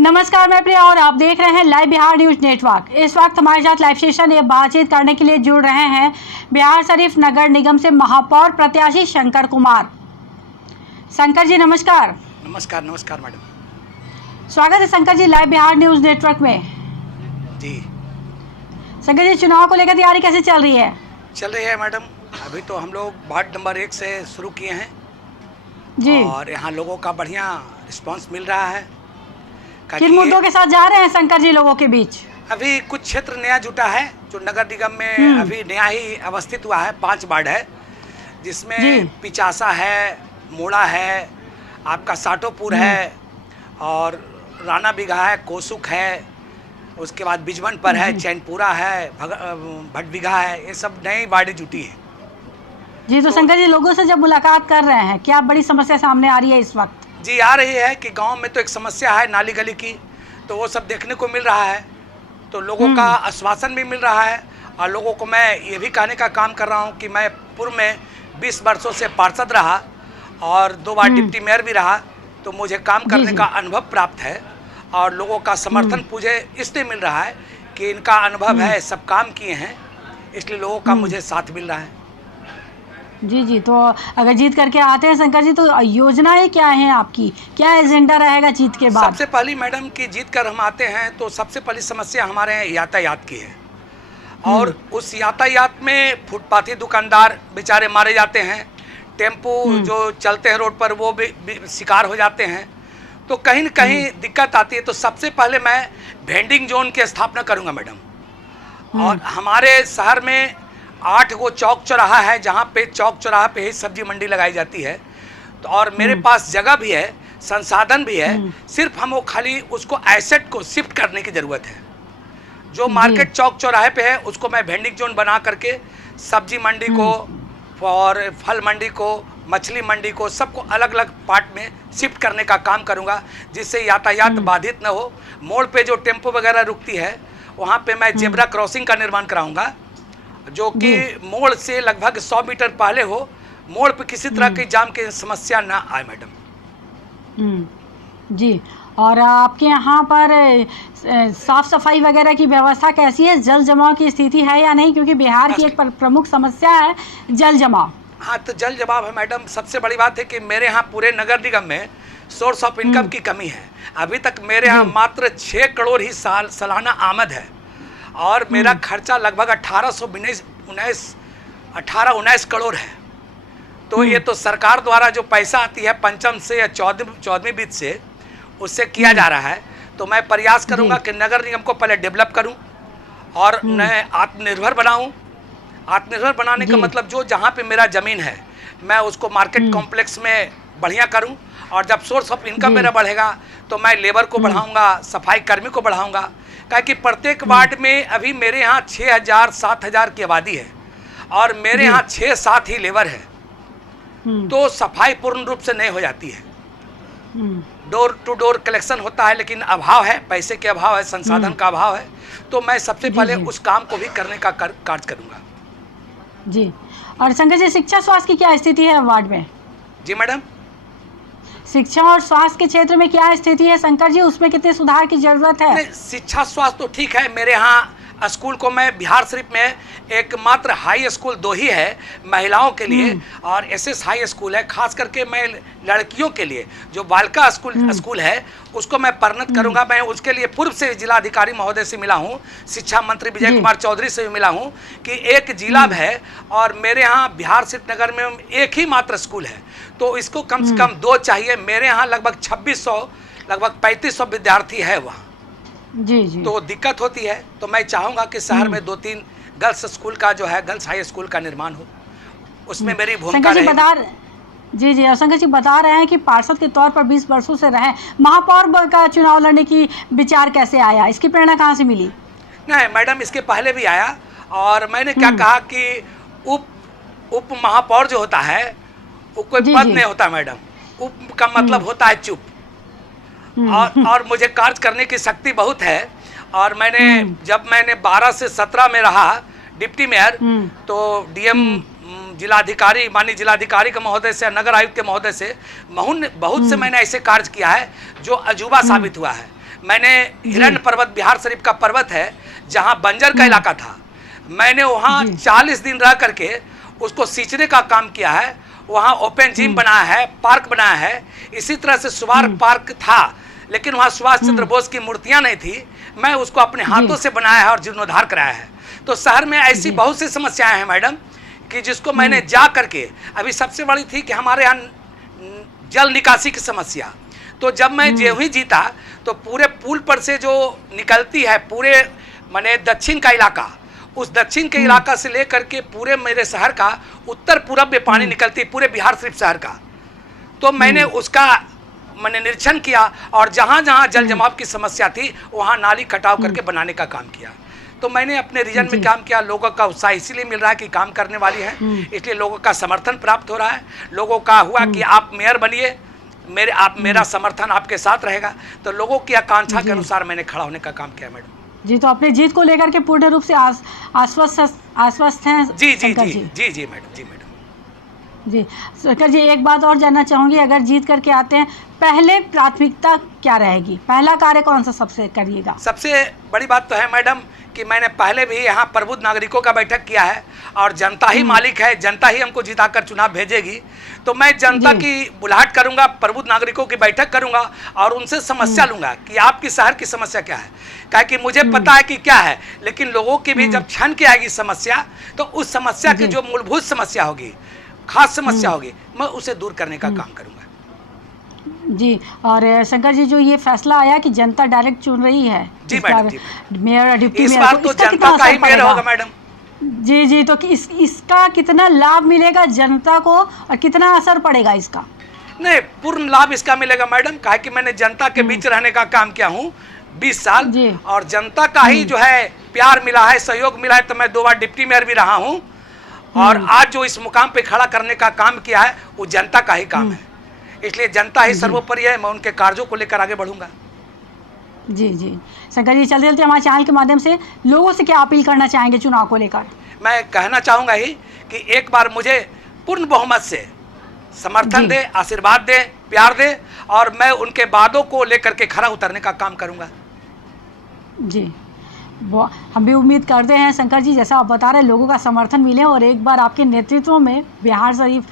नमस्कार, मैं प्रिया और आप देख रहे हैं लाइव बिहार न्यूज नेटवर्क। इस वक्त हमारे साथ लाइव सेशन ये बातचीत करने के लिए जुड़ रहे हैं बिहार शरीफ नगर निगम से महापौर प्रत्याशी शंकर कुमार। शंकर जी नमस्कार। नमस्कार नमस्कार मैडम। स्वागत है Shankar ji live Bihar news network में। जी शंकर जी, चुनाव को लेकर तैयारी कैसे चल रही है? चल रही है मैडम। अभी तो हम लोग वार्ड नंबर 1 से शुरू किए हैं जी। और यहाँ लोगों का बढ़िया रिस्पांस मिल रहा है। किन मुद्दों के साथ जा रहे हैं शंकर जी लोगों के बीच? अभी कुछ क्षेत्र नया जुटा है जो नगर निगम में अभी नया ही अवस्थित हुआ है। 5 वार्ड है जिसमें पिचासा है, मोड़ा है, आपका साटोपुर है और राना बिघा है, कोसुक है, उसके बाद बिजवन पर है, चैनपुरा है, भटबिघा है। ये सब नई वार्डें जुटी है जी। तो शंकर जी, लोगों से जब मुलाकात कर रहे हैं, क्या बड़ी समस्या सामने आ रही है इस वक्त? जी आ रही है कि गांव में तो एक समस्या है नाली गली की, तो वो सब देखने को मिल रहा है। तो लोगों का आश्वासन भी मिल रहा है और लोगों को मैं ये भी कहने का काम कर रहा हूँ कि मैं पूर्व में 20 वर्षों से पार्षद रहा और 2 बार डिप्टी मेयर भी रहा, तो मुझे काम करने का अनुभव प्राप्त है और लोगों का समर्थन मुझे इसलिए मिल रहा है कि इनका अनुभव है, सब काम किए हैं, इसलिए लोगों का मुझे साथ मिल रहा है। जी जी। तो अगर जीत करके आते हैं शंकर जी, तो योजनाएं क्या हैं आपकी? क्या एजेंडा रहेगा जीत के बाद? सबसे पहली मैडम कि जीत कर हम आते हैं तो सबसे पहली समस्या हमारे यहाँ यातायात की है और उस यातायात में फुटपाथी दुकानदार बेचारे मारे जाते हैं, टेम्पू जो चलते हैं रोड पर वो भी शिकार हो जाते हैं, तो कहीं न कहीं दिक्कत आती है। तो सबसे पहले मैं वेंडिंग जोन की स्थापना करूँगा मैडम। और हमारे शहर में 8 गो चौक चौराहा है जहाँ पे चौक चौराहा पे ही सब्जी मंडी लगाई जाती है। तो और मेरे पास जगह भी है, संसाधन भी है, सिर्फ हम वो खाली उसको एसेट को शिफ्ट करने की ज़रूरत है। जो मार्केट चौक चौराहे पे है उसको मैं वेंडिंग जोन बना करके सब्जी मंडी को और फल मंडी को, मछली मंडी को, सबको अलग अलग पार्ट में शिफ्ट करने का काम करूँगा जिससे यातायात बाधित न हो। मोड़ पे जो टेम्पो वगैरह रुकती है वहाँ पे मैं जेब्रा क्रॉसिंग का निर्माण कराऊँगा जो कि मोड़ से लगभग 100 मीटर पहले हो, मोड़ पे किसी तरह की जाम की समस्या ना आए मैडम। जी। और आपके यहाँ पर साफ सफाई वगैरह की व्यवस्था कैसी है? जल जमाव की स्थिति है या नहीं? क्योंकि बिहार की एक प्रमुख समस्या है जल जमाव। हाँ, तो जल जमाव है मैडम। सबसे बड़ी बात है कि मेरे यहाँ पूरे नगर निगम में सोर्स ऑफ इनकम की कमी है। अभी तक मेरे यहाँ मात्र 6 करोड़ ही सालाना आमद है और मेरा खर्चा लगभग 18-19 करोड़ है। तो ये तो सरकार द्वारा जो पैसा आती है पंचम से या 14वीं वित्त से, उससे किया जा रहा है। तो मैं प्रयास करूंगा कि नगर निगम को पहले डेवलप करूं और मैं आत्मनिर्भर बनाऊं। आत्मनिर्भर बनाने का मतलब जो जहां पे मेरा ज़मीन है मैं उसको मार्केट कॉम्प्लेक्स में बढ़िया करूं और जब सोर्स ऑफ इनकम मेरा बढ़ेगा तो मैं लेबर को बढ़ाऊंगा, सफाई कर्मी को बढ़ाऊंगा। क्या कि प्रत्येक वार्ड में अभी मेरे यहाँ 6000-7000 की आबादी है और मेरे यहाँ 6-7 ही लेबर है, तो सफाई पूर्ण रूप से नहीं हो जाती है। डोर टू डोर कलेक्शन होता है लेकिन अभाव है, पैसे के अभाव है, संसाधन का अभाव है। तो मैं सबसे पहले उस काम को भी करने का कार्य करूँगा। जी। और शंकर जी, शिक्षा स्वास्थ्य की क्या स्थिति है वार्ड में? जी मैडम। शिक्षा और स्वास्थ्य के क्षेत्र में क्या स्थिति है शंकर जी? उसमें कितने सुधार की जरूरत है? शिक्षा स्वास्थ्य तो ठीक है। मेरे यहाँ स्कूल को मैं बिहार शरीफ में एकमात्र हाई स्कूल 2 ही है महिलाओं के लिए और SS हाई स्कूल है। खास करके मैं लड़कियों के लिए जो बालिका स्कूल है उसको मैं परिणत करूंगा। मैं उसके लिए पूर्व से जिलाधिकारी महोदय से मिला हूं, शिक्षा मंत्री विजय कुमार चौधरी से भी मिला हूं कि एक जिला है और मेरे यहाँ बिहार शरीफ नगर में एक ही मात्र स्कूल है, तो इसको कम से कम 2 चाहिए। मेरे यहाँ लगभग 2600 लगभग 3500 विद्यार्थी है वहाँ। जी जी। तो दिक्कत होती है। तो मैं चाहूँगा कि शहर में 2-3 गर्ल्स स्कूल का जो है गर्ल्स हाई स्कूल का निर्माण हो, उसमें मेरी भूमिका रहेगी। जी जी। और शंकर जी बता रहे हैं कि पार्षद के तौर पर 20 वर्षों से रहे, महापौर का चुनाव लड़ने की विचार कैसे आया? इसकी प्रेरणा कहाँ से मिली? नहीं मैडम, इसके पहले भी आया और मैंने क्या कहा कि उप महापौर जो होता है वो कोई पद नहीं होता मैडम। उप का मतलब होता है चुप। और मुझे कार्य करने की शक्ति बहुत है और जब मैंने 12 से 17 में रहा डिप्टी मेयर, तो DM जिलाधिकारी माननीय जिलाधिकारी के महोदय से, नगर आयुक्त के महोदय से बहुत से मैंने ऐसे कार्य किया है जो अजूबा साबित हुआ है। मैंने हिरण पर्वत, बिहार शरीफ का पर्वत है जहाँ बंजर का इलाका था, मैंने वहाँ 40 दिन रह करके उसको सींचने का काम किया है। वहाँ ओपन जिम बनाया है, पार्क बनाया है। इसी तरह से सुभाष पार्क था, लेकिन वहाँ सुभाष चंद्र बोस की मूर्तियाँ नहीं थी, मैं उसको अपने हाथों से बनाया है और जीर्णोद्धार कराया है। तो शहर में ऐसी बहुत सी समस्याएं हैं मैडम कि जिसको मैंने जा करके, अभी सबसे बड़ी थी कि हमारे यहाँ जल निकासी की समस्या, तो जब मैं जो ही जीता तो पूरे पुल पर से जो निकलती है पूरे माने दक्षिण का इलाका, उस दक्षिण के इलाका से लेकर के पूरे मेरे शहर का उत्तर पूरब में पानी निकलती पूरे बिहार शरीफ शहर का। तो मैंने उसका मैंने निरीक्षण किया और जहाँ जहाँ जल जमाव की समस्या थी वहाँ नाली कटाव करके बनाने का काम किया। तो मैंने अपने रीजन में काम किया। लोगों का उत्साह इसीलिए मिल रहा है कि काम करने वाली है, इसलिए लोगों का समर्थन प्राप्त हो रहा है। लोगों का हुआ कि आप मेयर बनिए, मेरा समर्थन आपके साथ रहेगा। तो लोगों की आकांक्षा के अनुसार मैंने खड़ा होने का काम किया मैडम। जी, तो अपने जीत को लेकर के पूर्ण रूप से आश्वस्त हैं? जी जी जी जी जी मैडम, जी मैडम। जी शंकर जी, एक बात और जानना चाहूँगी, अगर जीत करके आते हैं पहले प्राथमिकता क्या रहेगी? पहला कार्य कौन सा सबसे करिएगा? सबसे बड़ी बात तो है मैडम कि मैंने पहले भी यहाँ प्रबुद्ध नागरिकों का बैठक किया है और जनता ही मालिक है, जनता ही हमको जिताकर चुनाव भेजेगी। तो मैं जनता की बुलाहट करूंगा, प्रबुद्ध नागरिकों की बैठक करूंगा और उनसे समस्या लूंगा कि आपकी शहर की समस्या क्या है। क्या कि मुझे पता है कि क्या है, लेकिन लोगों की भी जब छन के आएगी समस्या, तो उस समस्या की जो मूलभूत समस्या होगी, खास समस्या होगी, मैं उसे दूर करने का काम करूंगा। जी, और शंकर जी, जो ये फैसला आया कि जनता डायरेक्ट चुन रही है जी मैडम, मेयर और डिप्टी मेयर, इस बार तो जनता का ही मेयर होगा मैडम। जी जी, तो इसका कितना लाभ मिलेगा जनता को और कितना असर पड़ेगा इसका? नहीं, पूर्ण लाभ इसका मिलेगा मैडम, कहा कि मैंने जनता के बीच रहने का काम किया हूँ 20 साल और जनता का ही जो है प्यार मिला है, सहयोग मिला है। तो मैं 2 बार डिप्टी मेयर भी रहा हूँ और आज जो इस मुकाम पे खड़ा करने का काम किया है वो जनता का ही काम है, इसलिए जनता ही सर्वोपरि है। मैं उनके कार्यों को लेकर आगे बढ़ूंगा। जी जी, शंकर जी, चलते चलते हमारे चैनल के माध्यम से लोगों से क्या अपील करना चाहेंगे चुनाव को लेकर? मैं कहना चाहूंगा ही कि एक बार मुझे पूर्ण बहुमत से समर्थन दे, आशीर्वाद दे, प्यार दे और मैं उनके वादों को लेकर के खरा उतरने का काम करूंगा। जी, हम भी उम्मीद करते हैं शंकर जी, जैसा आप बता रहे हैं, लोगों का समर्थन मिले और एक बार आपके नेतृत्व में बिहार शरीफ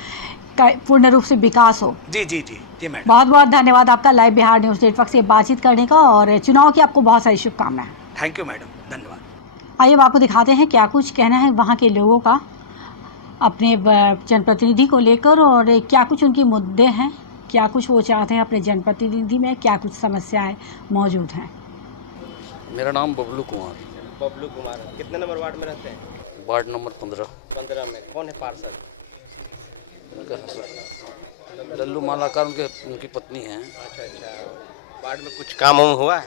का पूर्ण रूप से विकास हो। जी जी जी जी मैडम, बहुत बहुत धन्यवाद आपका लाइव बिहार न्यूज़ नेटवर्क से बातचीत करने का और चुनाव की आपको बहुत सारी शुभकामनाएं। थैंक यू मैडम, धन्यवाद। आइए अब आपको दिखाते हैं क्या कुछ कहना है वहाँ के लोगों का अपने जनप्रतिनिधि को लेकर और क्या कुछ उनके मुद्दे हैं, क्या कुछ वो चाहते हैं अपने जनप्रतिनिधि में, क्या कुछ समस्याएं मौजूद हैं। मेरा नाम बबलू कुमार। बबलू कुमार, कितने नंबर वार्ड में रहते हैं? वार्ड नंबर 15 में। कौन है पार्षद? लल्लू मालाकार उनकी पत्नी है। अच्छा अच्छा, वार्ड में कुछ काम हुआ है?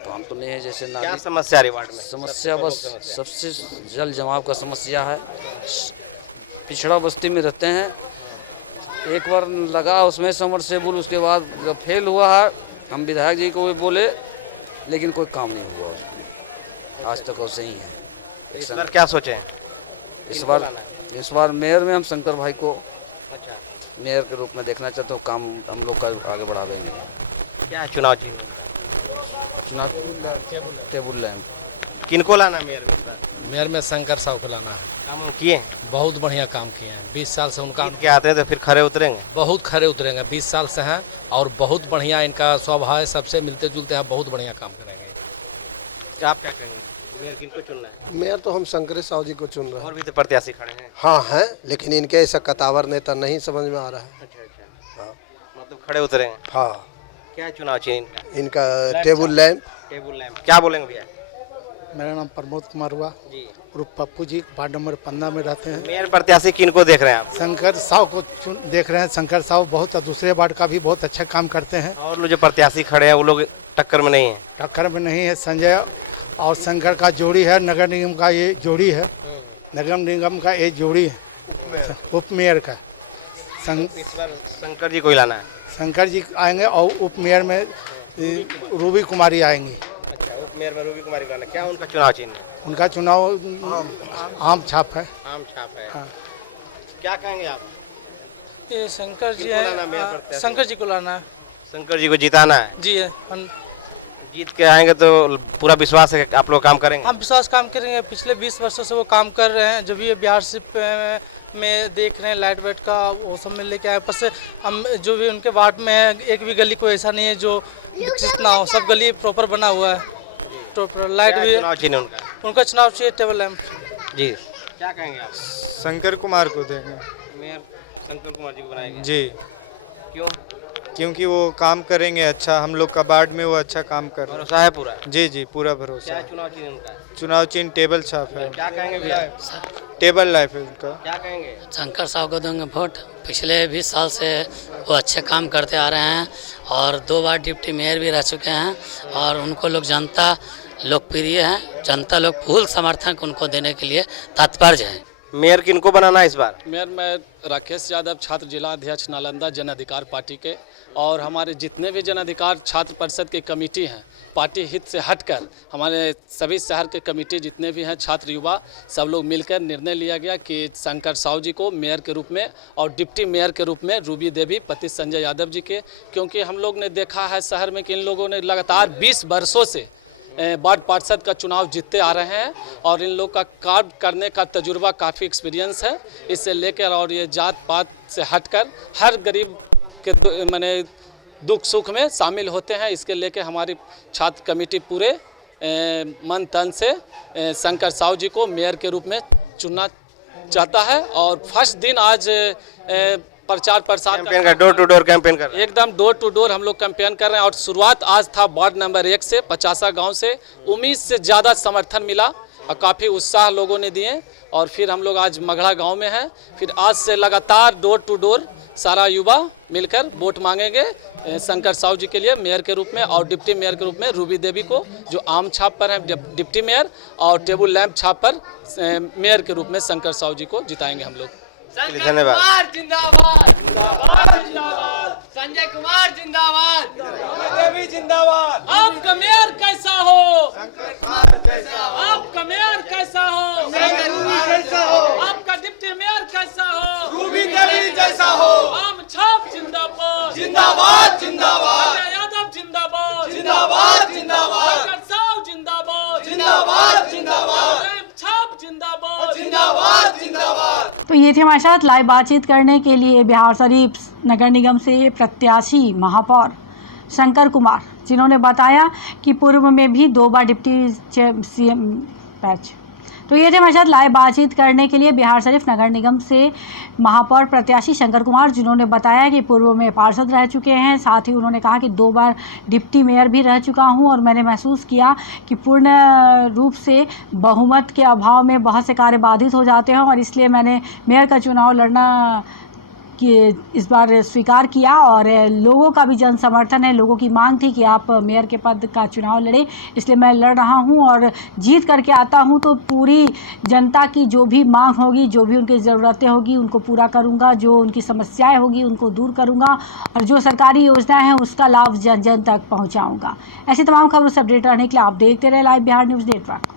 काम तो नहीं है, जैसे क्या समस्या रही वार्ड में? समस्या बस सबसे जल जमाव का समस्या है। पिछड़ा बस्ती में रहते हैं, एक बार लगा उसमें समरसेबुल, उसके बाद जब फेल हुआ है हम विधायक जी को भी बोले लेकिन कोई काम नहीं हुआ उसमें, आज तक वैसे ही है। इस बार क्या सोचे हैं? इस बार मेयर में हम शंकर भाई को अच्छा मेयर के रूप में देखना चाहते हो, काम हम लोग का आगे बढ़ावेंगे। क्या है चुनाव चिन्ह? चुनाव टेबल लैंप। किनको लाना मेयर में इस बार? मेयर में शंकर साहब को लाना है। काम किए हैं? बहुत बढ़िया काम किए हैं, 20 साल से उनका क्या आते हैं तो फिर खड़े उतरेंगे? बहुत खरे उतरेंगे, 20 साल से हैं और बहुत बढ़िया इनका स्वभाव है, सबसे मिलते जुलते हैं, बहुत बढ़िया काम करेंगे। आप क्या कहेंगे, मेयर किनको चुनना है? मेयर तो हम शंकर साहू जी को चुन रहे हैं। और भी तो प्रत्याशी खड़े हैं। हाँ हैं, लेकिन इनके ऐसा कतावर नेता नहीं समझ में आ रहा है। अच्छा अच्छा, हाँ मतलब खड़े उतरेंगे। हाँ, क्या है चुनाव चिन्ह इनका? इनका टेबल लैंप। Table lamp. क्या बोलेंगे भैया? मेरा नाम प्रमोद कुमार हुआ जी, और पप्पू जी वार्ड नंबर 15 में रहते हैं। मेयर प्रत्याशी किनको देख रहे हैं आप? शंकर साहू को देख रहे हैं। शंकर साहू बहुत दूसरे वार्ड का भी बहुत अच्छा काम करते हैं। और लोग जो प्रत्याशी खड़े हैं वो लोग टक्कर में नहीं है? टक्कर में नहीं है। संजय और शंकर का जोड़ी है, नगर निगम का ये जोड़ी है, नगर निगम का ये जोड़ी है उप मेयर का। इस बार शंकर जी को ही लाना है? शंकर जी आएंगे और उप मेयर में रूबी कुमारी आएंगी। अच्छा, उप मेयर में रूबी कुमारी को लाना। क्या उनका चुनाव चिन्ह है? उनका चुनाव आम छाप है। आम छाप है। हाँ। क्या कहेंगे आप? ये शंकर जी किसको लाना मेयर है, प्रत्याशी? शंकर जी को लाना है। शंकर जी को जिताना है? जी है, जीत के आएंगे तो पूरा विश्वास है कि आप लोग काम करेंगे। हम विश्वास काम करेंगे। पिछले 20 वर्षों से वो काम कर रहे हैं। जब ये बिहार सिर्फ में देख रहे हैं लाइट वेट का वो सब में लेके आए। बस हम जो भी उनके वार्ड में है एक भी गली को ऐसा नहीं है जो विकसित ना हो। सब गली प्रॉपर बना हुआ है। प्रॉपर लाइट क्या भी चुनाव चिन्ह उनका? उनका चुनाव चाहिए टेबल लैंप। जी क्या कहेंगे आप? शंकर कुमार को देंगे। मेयर शंकर कुमार जी को बनाएंगे? जी, क्यों? क्योंकि वो काम करेंगे अच्छा। हम लोग का वार्ड में वो अच्छा काम कर रहे भरोसा है पूरा? हैं। जी जी, पूरा भरोसा क्या है। चुनाव चिन्ह उनका? चुनाव चिन्ह टेबल छाप है। क्या कहेंगे भैया? टेबल लाइफ है उनका। क्या कहेंगे? शंकर साहब को देंगे वोट। पिछले 20 साल से वो अच्छे काम करते आ रहे हैं और 2 बार डिप्टी मेयर भी रह चुके हैं और उनको लोग जनता लोकप्रिय है। जनता लोग फुल समर्थन उनको देने के लिए तत्पर है। मेयर किनको बनाना है इस बार? मेयर मैं राकेश यादव, छात्र जिला अध्यक्ष नालंदा जन अधिकार पार्टी के, और हमारे जितने भी जन अधिकार छात्र परिषद की कमेटी हैं, पार्टी हित से हटकर हमारे सभी शहर के कमेटी जितने भी हैं छात्र युवा सब लोग मिलकर निर्णय लिया गया कि शंकर साहू जी को मेयर के रूप में और डिप्टी मेयर के रूप में रूबी देवी पति संजय यादव जी के, क्योंकि हम लोग ने देखा है शहर में कि इन लोगों ने लगातार 20 वर्षों से वार्ड पार्षद का चुनाव जीतते आ रहे हैं और इन लोग का काम करने का तजुर्बा काफ़ी एक्सपीरियंस है। इससे लेकर और ये जात पात से हटकर हर गरीब के माने दुख सुख में शामिल होते हैं। इसके लेकर हमारी छात्र कमेटी पूरे मन तन से शंकर साहू जी को मेयर के रूप में चुनना चाहता है। और फर्स्ट दिन आज प्रचार प्रसार कैंपेन का डोर टू डोर कैंपेन कर रहे हैं। एकदम डोर टू डोर हम लोग कैंपेन कर रहे हैं और शुरुआत आज था वार्ड नंबर 1 से 50 गांव से। उम्मीद से ज़्यादा समर्थन मिला और काफ़ी उत्साह लोगों ने दिए और फिर हम लोग आज मगड़ा गांव में हैं। फिर आज से लगातार डोर टू डोर सारा युवा मिलकर वोट मांगेंगे शंकर साहू जी के लिए मेयर के रूप में और डिप्टी मेयर के रूप में रूबी देवी को जो आम छाप पर है डिप्टी मेयर और टेबल लैंप छाप पर मेयर के रूप में शंकर साहू जी को जिताएंगे हम लोग। धन्यवाद। जिंदाबाद जिंदाबाद। संजय कुमार जिंदाबाद। देवी जिंदाबाद। आपका मेयर कैसा हो? आपका मेयर कैसा हो? आपका डिप्टी मेयर कैसा हो? रूबी देवी जैसा हो। आम छाप जिंदाबाद। जिंदाबाद जिंदाबाद। संजय यादव जिंदाबाद। जिंदाबाद जिंदाबाद। शंकर साहू जिंदाबाद। जिंदाबाद जिंदाबाद। छाप जिंदाबाद। जिंदाबाद जिंदाबाद। तो ये थी हमारे साथ लाइव बातचीत करने के लिए बिहार शरीफ नगर निगम से प्रत्याशी महापौर शंकर कुमार, जिन्होंने बताया कि पूर्व में भी 2 बार डिप्टी सीएम पैच। तो ये थे हमारे साथ लाइव बातचीत करने के लिए बिहार शरीफ नगर निगम से महापौर प्रत्याशी शंकर कुमार, जिन्होंने बताया कि पूर्व में पार्षद रह चुके हैं। साथ ही उन्होंने कहा कि 2 बार डिप्टी मेयर भी रह चुका हूं और मैंने महसूस किया कि पूर्ण रूप से बहुमत के अभाव में बहुत से कार्य बाधित हो जाते हैं और इसलिए मैंने मेयर का चुनाव लड़ना कि इस बार स्वीकार किया और लोगों का भी जन समर्थन है। लोगों की मांग थी कि आप मेयर के पद का चुनाव लड़ें, इसलिए मैं लड़ रहा हूं और जीत करके आता हूं तो पूरी जनता की जो भी मांग होगी, जो भी उनकी ज़रूरतें होगी उनको पूरा करूंगा, जो उनकी समस्याएं होगी उनको दूर करूंगा और जो सरकारी योजनाएं हैं उसका लाभ जन जन तक पहुँचाऊँगा। ऐसी तमाम खबरों से अपडेट रहने के लिए आप देखते रहे लाइव बिहार न्यूज़ नेटवर्क।